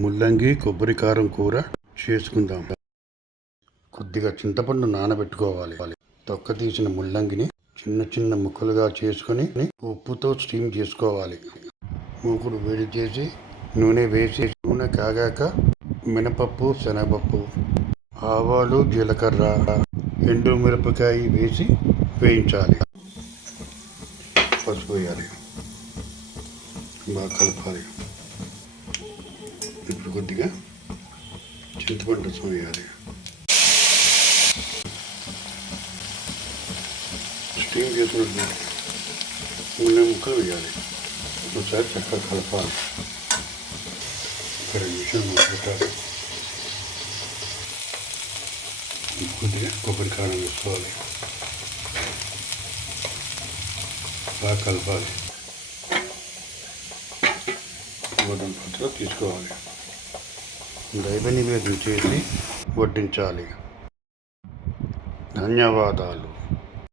ముల్లంగి కొబ్బరి కారం కూర చేసుకుందాం. కొద్దిగా చింతపండు నానబెట్టుకోవాలి. తొక్క తీసిన ముల్లంగిని చిన్న చిన్న ముక్కలుగా చేసుకొని ఉప్పుతో స్టీమ్ చేసుకోవాలి. మూకుడు వేడి చేసి నూనె వేసి నూనె కాగాక మినపప్పు శనగపప్పు ఆవాలు జీలకర్ర ఎండు మిరపకాయ వేసి వేయించాలి. పసుపు వేయాలి. బాగా కలపాలి. కొద్దిగా చింతపండు రసం వేయాలి స్టీమ్ చేసినటువంటి నూనె ముక్కలు వేయాలి. ఒకసారి చక్కగా కలపాలి. ఒక రెండు నిమిషాలు పెట్టాలి కొద్దిగా కొబ్బరి కారం వేసుకోవాలి. బాగా కలపాలి. గోధుమ పత్ర తీసుకోవాలి. దైవ నివేదన చేసి వడ్డించాలి. ధన్యవాదాలు.